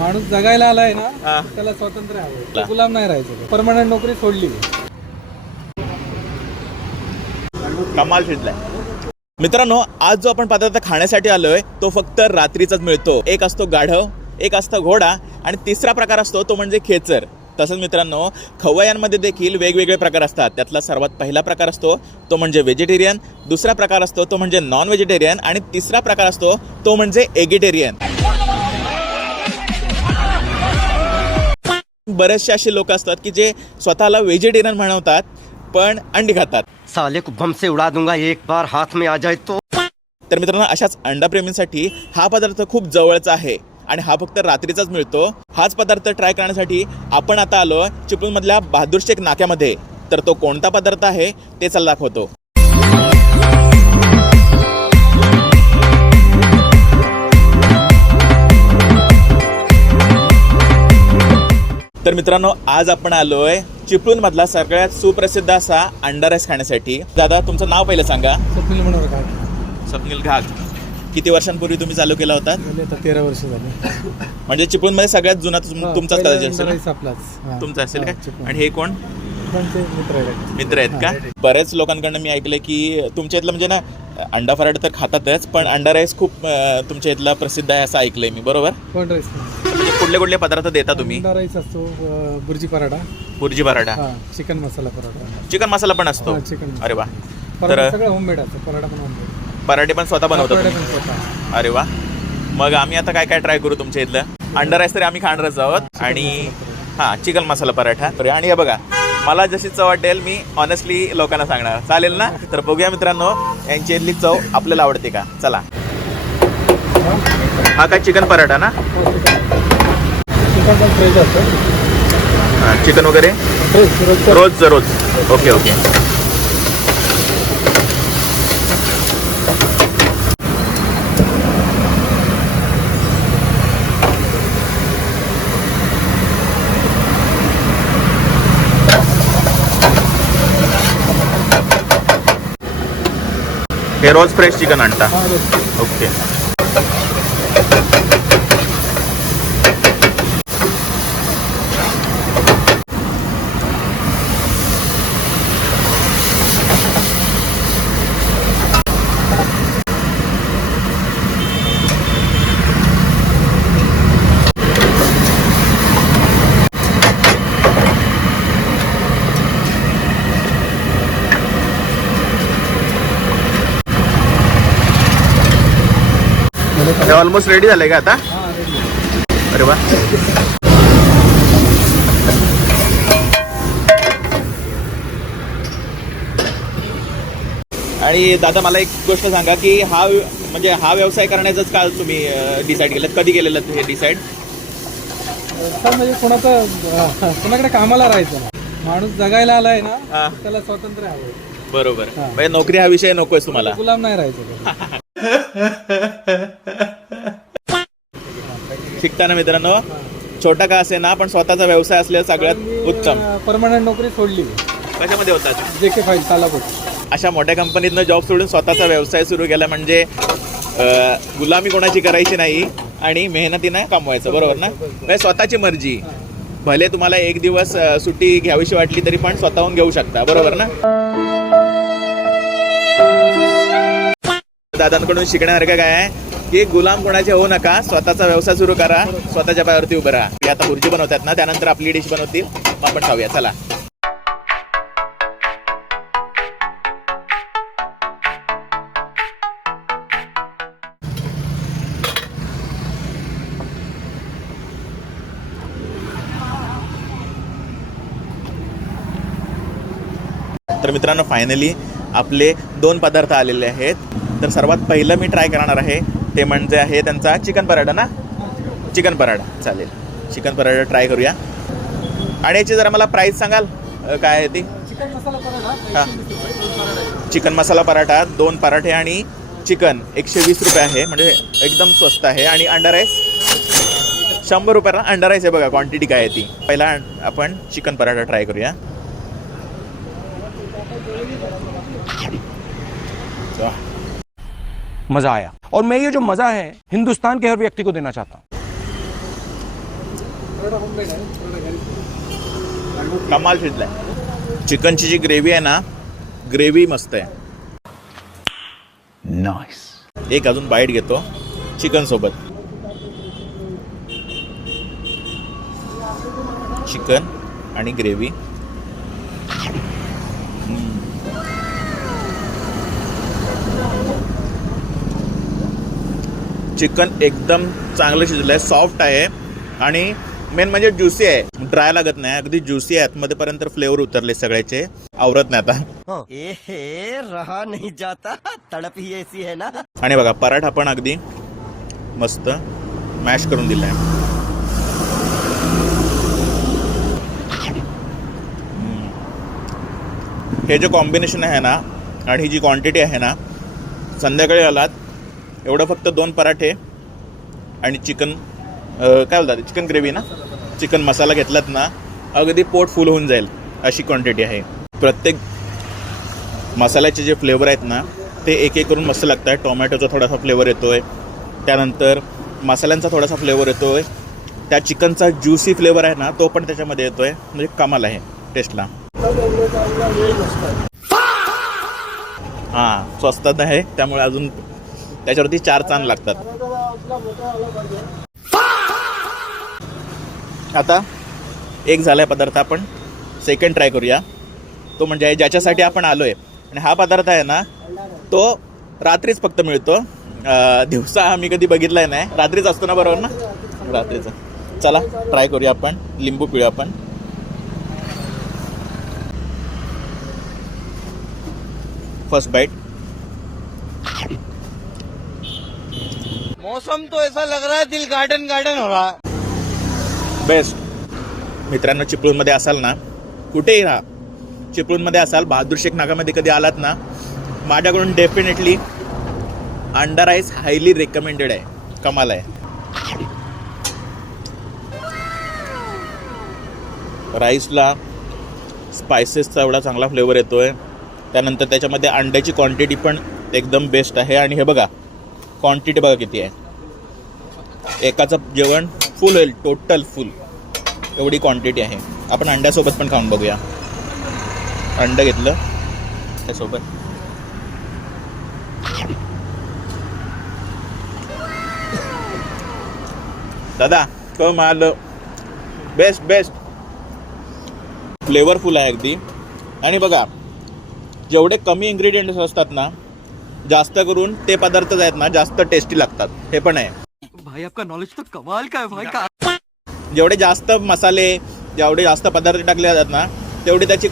माणूस जगायला आलाय ना, हा. त्याला स्वातंत्र्य हवं, गुलाम नाही राहायचं. परमनंट नोकरी सोडली. कमाल शिजलाय. मित्रांनो, आज जो आपण पदार्थ खाण्यासाठी आलोय तो फक्त रात्रीचाच मिळतो. एक असतो गाढव, एक असतो घोडा आणि तिसरा प्रकार असतो तो म्हणजे खेचर. तसंच मित्रांनो, खवय्यांमध्ये देखील वेगवेगळे प्रकार असतात. त्यातला सर्वात पहिला प्रकार असतो तो म्हणजे व्हेजिटेरियन, दुसरा प्रकार असतो तो म्हणजे नॉन व्हेजिटेरियन आणि तिसरा प्रकार असतो तो म्हणजे एगिटेरियन. बरेचसे असे लोक असतात की जे स्वतःला व्हेजिटेरियन म्हणवतात पण अंडी खातात. साले को बम से उड़ा दूंगा एक बार हाथ में आ जाए तो. तर मित्रांनो, अशाच अंडाप्रेमींसाठी हा पदार्थ खूप जवळचा आहे आणि हा फक्त रात्रीचाच मिळतो. हाच पदार्थ ट्राय करण्यासाठी आपण आता आलो चिपळूणमधल्या बहादूर शेख नाक्यामध्ये. तर तो कोणता पदार्थ आहे ते चला दाखवतो. तर मित्रांनो, आज आपण आलोय चिपळूणमधला सगळ्यात सुप्रसिद्ध असा अंडा राईस खाण्यासाठी. दादा, तुमचं नाव पहिलं सांगा. स्वप्नील मनोहर घाग. स्वप्नील घाग. किती वर्षांपूर्वी तुम्ही चालू केला होता? झाले आता 13 वर्ष झाले. म्हणजे चिपळूणमध्ये सगळ्यात जुना तुमचाच कॉलेज असेल ना? आपलाच तुमचा असेल का? चिपळूण. आणि हे कोण मित्र आहेत का? बऱ्याच लोकांकडनं मी ऐकलंय की तुमच्या इथलं म्हणजे ना अंडा फराड तर खातातच, पण अंडा राईस खूप तुमच्या इथला प्रसिद्ध आहे असं ऐकलंय मी. बरोबर? कोण राईस? म्हणजे कुठले कुठले पदार्थ देता तुम्ही? अंडा राईस असतो, बुर्जी पराठा, बुर्जी पराठा, चिकन मसाला पराठा, चिकन मसाला पण असतो. चिकन. अरे वा. तर सगळं होममेड असतं. पराठा पण होममेड. पराठे पण स्वतः बनवतात पराठा तुम्ही? पण स्वतः. अरे वा. मग आम्ही आता काय काय ट्राय करू तुमच्या इथलं? अंडा राईस तरी आम्ही खाणारच आहोत आणि हां, चिकन मसाला पराठा. आणि हे बघा, मला जशी चव वाटेल मी ऑनेस्टली लोकांना सांगणार. चालेल ना? तर बघूया मित्रांनो, यांची इथली चव आपल्याला आवडते का. चला. हा काय चिकन पराठा ना? चिकन पण फ्रेश असतं. हां, चिकन वगैरे रोज रोज. Okay okay. हे रोज फ्रेश चिकन आणता? ओके. हे ऑलमोस्ट रेडी झालंय का आता? अरे वा. आणि दादा, मला एक गोष्ट सांगा की हा व्यवसाय करण्याचंच का तुम्ही डिसाईड केलं? कधी केलेलं हे डिसाईड? म्हणजे कोणाकडे कामाला राहायचं. माणूस जगायला आलाय ना, त्याला स्वातंत्र्य हवं. बरोबर. म्हणजे नोकरी हा विषय नकोय तुम्हाला? गुलाम नाही राहायचं. शिकताना मित्रांनो, छोटा का असे ना, पण स्वतःचा व्यवसाय असलेला सगळ्यात उत्तम. परमनंट नोकरी सोडली. कशामध्ये होतात? JK file Talapur. अशा मोठ्या कंपनीतनं जॉब सोडून स्वतःचा व्यवसाय सुरू केला म्हणजे गुलामी कोणाची करायची नाही आणि मेहनतीनं कमवायचं. बरोबर ना? म्हणजे स्वतःची मर्जी. भले तुम्हाला एक दिवस सुट्टी घ्यावीशी वाटली तरी पण स्वतःहून घेऊ शकता. बरोबर ना? दादांकडून शिकण्यासारखं काय आहे की गुलाम कोणाचे होऊ नका, स्वतःचा व्यवसाय सुरू करा, स्वतःच्या पायावरती उभं राहा. हे आता भुर्जी बनवतात ना, त्यानंतर आपली डिश बनवतील, मग आपण खाऊया. चला. तर मित्रांनो, फायनली आपले 2 पदार्थ आलेले आहेत. तर सर्वात पहिलं मी ट्राय करणार आहे ते म्हणजे आहे त्यांचा चिकन पराठा ना? चिकन पराठा. चालेल, चिकन पराठा ट्राय करूया. आणि याची जरा मला प्राईस सांगाल काय आहे ती? हां, चिकन मसाला पराठा 2 पराठे आणि चिकन 120 रुपये आहे. म्हणजे एकदम स्वस्त आहे. आणि अंडा राईस 100 रुपयाला अंडा राईस आहे. बघा क्वांटिटी काय आहे ती. पहिला आपण चिकन पराठा ट्राय करूया. मजा आया और मैं ये जो मजा है हिंदुस्तान के हर व्यक्ति को देना चाहता हूं. पराठा homemade आहे, पराठा घरीच. कमाल शिजलाय. चिकनची जी ग्रेव्ही आहे ना, ग्रेव्ही मस्त आहे. नाइस. एक अजून बाईट घेतो चिकन सोबत. चिकन आणि ग्रेव्ही. चिकन एकदम चांगलं शिजलं आहे, सॉफ्ट आहे आणि मेन म्हणजे ज्युसी आहे, ड्राय लागत नाही, अगदी ज्युसी आहे. आतमध्ये पर्यंत फ्लेवर उतरले सगळ्याचे, आवरत नाही आता. ए रहा नहीं जाता, तड़प ही ऐसी है ना. आणि बघा पराठा पण अगदी मस्त मॅश करून दिलाय. हे जे कॉम्बिनेशन आहे ना आणि ही जी क्वांटिटी आहे ना, संध्याकाळी आलात एवढं फक्त 2 पराठे आणि चिकन काय बोलतात, चिकन ग्रेव्ही ना, चिकन मसाला घेतलात ना, अगदी पोट फुल होऊन जाईल अशी क्वांटिटी आहे. प्रत्येक मसाल्याचे जे फ्लेवर आहेत ना, ते एक एक करून मस्त लागत आहे. टोमॅटोचा थोडासा फ्लेवर येतो आहे, त्यानंतर मसाल्यांचा थोडासा फ्लेवर येतो आहे, त्या चिकनचा ज्युसी फ्लेवर आहे ना, तो पण त्याच्यामध्ये येतो आहे. म्हणजे कमाल आहे टेस्टला. हां, स्वस्तात आहे, त्यामुळे अजून त्याच्यावरती 4 चांद लागतात. आता एक झाला आहे पदार्थ, आपण सेकंड ट्राय करूया. तो म्हणजे ज्याच्यासाठी आपण आलो आहे. आणि हा पदार्थ आहे ना, तो रात्रीच फक्त मिळतो, दिवसा आम्ही कधी बघितला नाही. रात्रीच असतो ना, बरोबर ना, रात्रीचं. चला ट्राय करूया आपण. लिंबू पिळूया आपण. First bite. मौसम तो ऐसा लग रहा है दिल गार्डन गार्डन हो रहा है. बेस्ट. मित्रांनो, चिपळूणमध्ये असाल ना, कुठेही राहा, चिपळूणमध्ये असाल, बहादूर शेख नाकामध्ये कधी आलात ना, माझ्याकडून डेफिनेटली अंडा राईस हायली रेकमेंडेड आहे. कमाल आहे. राईसला स्पायसेसचा एवढा चांगला फ्लेवर येतो आहे. त्यानंतर त्याच्यामध्ये अंड्याची क्वांटिटी पण एकदम बेस्ट आहे. आणि हे बघा क्वांटिटी बघा किती आहे. एकाचं जेवण फुल होईल, टोटल फुल, एवढी क्वांटिटी आहे. आपण अंड्यासोबत पण खाऊन बघूया. अंडं घेतलं त्यासोबत. दादा कमाल, बेस्ट बेस्ट. फ्लेवरफुल आहे अगदी. आणि बघा, जेवढे कमी इन्ग्रेडियंट्स असतात ना, जास्त करून ते पदार्थ आहेत ना, जास्त टेस्टी लागतात. हे पण आहे. भाई आपका नॉलेज तो कमाल का है भाई का. जेवढे जास्त मसाले, जेवढे जास्त पदार्थ टाकले जातात ना, तेवढी त्याची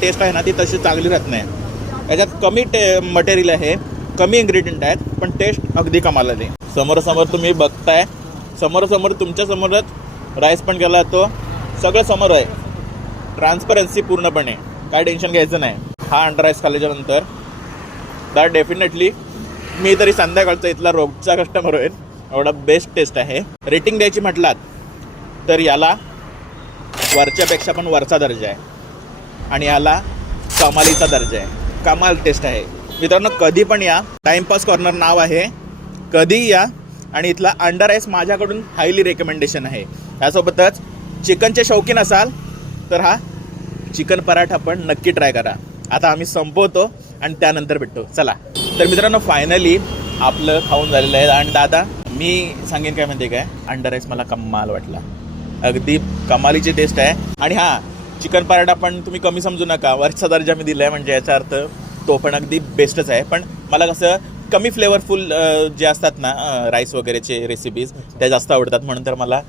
टेस्ट आहे ना, ती तशी चांगली राहत नाही. याच्यात कमी मटेरियल आहे, कमी इन्ग्रेडियंट आहेत, पण टेस्ट अगदी कमाल आहे. समोरासमोर तुम्ही बघताय, समोरासमोर तुमच्यासमोरच राईस पण गेला तो, सगळं समोर आहे. ट्रान्सपरन्सी पूर्णपणे, काय टेन्शन घ्यायचं नाही. हा अंडा राईस खाल्ल्याच्या नंतर तर डेफिनेटली मी तरी संध्याकाळचा इथला रोजचा कस्टमर होईल. एवढा बेस्ट टेस्ट आहे. रेटिंग द्यायची म्हटलात तर याला वरच्यापेक्षा पण वरचा दर्जा आहे आणि याला कमालीचा दर्जा आहे. कमाल टेस्ट आहे. मित्रांनो, कधी पण या. टाईमपास कॉर्नर नाव आहे, कधीही या. आणि इथला अंडा राईस माझ्याकडून हायली रेकमेंडेशन आहे. यासोबतच चिकनचे शौकीन असाल तर हा चिकन पराठा पण नक्की ट्राय करा. आता आम्ही संपवतो आणि त्यानंतर भेटतो. चला. तर मित्रांनो, फायनली आपलं खाऊन झालेलं आहे. आणि दादा, मी सांगेन काय म्हणते काय, अंडा राईस मला कमाल वाटला. अगदी कमालीची टेस्ट आहे. आणि हां, चिकन पराठा पण तुम्ही कमी समजू नका, वरचा दर्जा मी दिला आहे, म्हणजे याचा अर्थ तो पण अगदी बेस्टच आहे. पण मला कसं कमी फ्लेवरफुल जे असतात ना राईस वगैरेचे रेसिपीज, त्या जास्त आवडतात, म्हणून तर मला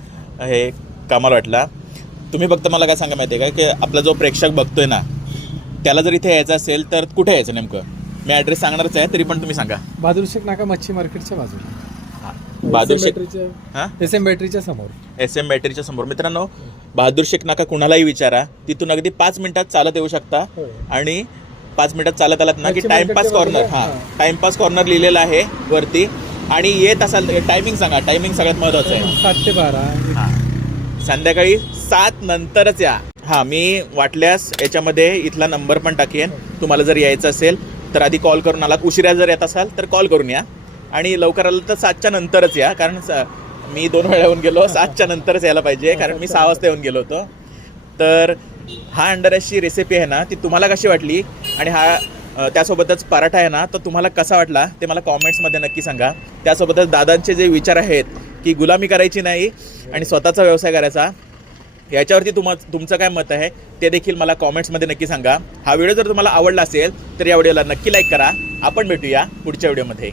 हे कमाल वाटला. तुम्ही फक्त मला काय सांगा माहिती आहे का, की आपला जो प्रेक्षक बघतोय ना, त्याला जर इथे यायचं असेल तर कुठे यायचं नेमकं? मी ॲड्रेस सांगणारच आहे, तरी पण तुम्ही सांगा. बहादूर शेख नाका मच्छी मार्केटच्या बाजूला, बहादूर शेख, हां, SM बॅटरीच्या समोर. SM बॅटरीच्या समोर. मित्रांनो, बहादूर शेख नाका कुणालाही विचारा, तिथून अगदी 5 मिनिटात चालत येऊ शकता. आणि 5 मिनिटात चालत आलात ना की टाइमपास कॉर्नर, हां, टाइमपास कॉर्नर लिहिलेलं आहे वरती. आणि येत असाल, टायमिंग सांगा, टायमिंग सगळ्यात महत्त्वाचं आहे. 7 ते 12. हां, संध्याकाळी 7 नंतरच या. हां, मी वाटल्यास याच्यामध्ये इथला नंबर पण टाकेन. तुम्हाला जर यायचं असेल तर आधी कॉल करून आलात. उशिरा जर येत असाल तर कॉल करून या. आणि लवकर आलं तर 7च्या नंतरच या, कारण मी 2 वेळा येऊन गेलो, 7च्या नंतरच यायला पाहिजे कारण मी 6 वाजता येऊन गेलो होतो. तर हा अंडा राईसची रेसिपी आहे ना ती तुम्हाला कशी वाटली आणि त्यासोबतच पराठा आहे ना तो तुम्हाला कसा वाटला ते मला कॉमेंट्समध्ये नक्की सांगा. त्यासोबतच दादांचे जे विचार आहेत की गुलामी करायची नाही आणि स्वतःचा व्यवसाय करायचा, याच्यावरती तुमचं काय मत आहे ते देखील मला कॉमेंट्समध्ये नक्की सांगा. हा व्हिडिओ जर तुम्हाला आवडला असेल तर या व्हिडिओला नक्की लाईक करा. आपण भेटूया पुढच्या व्हिडिओमध्ये.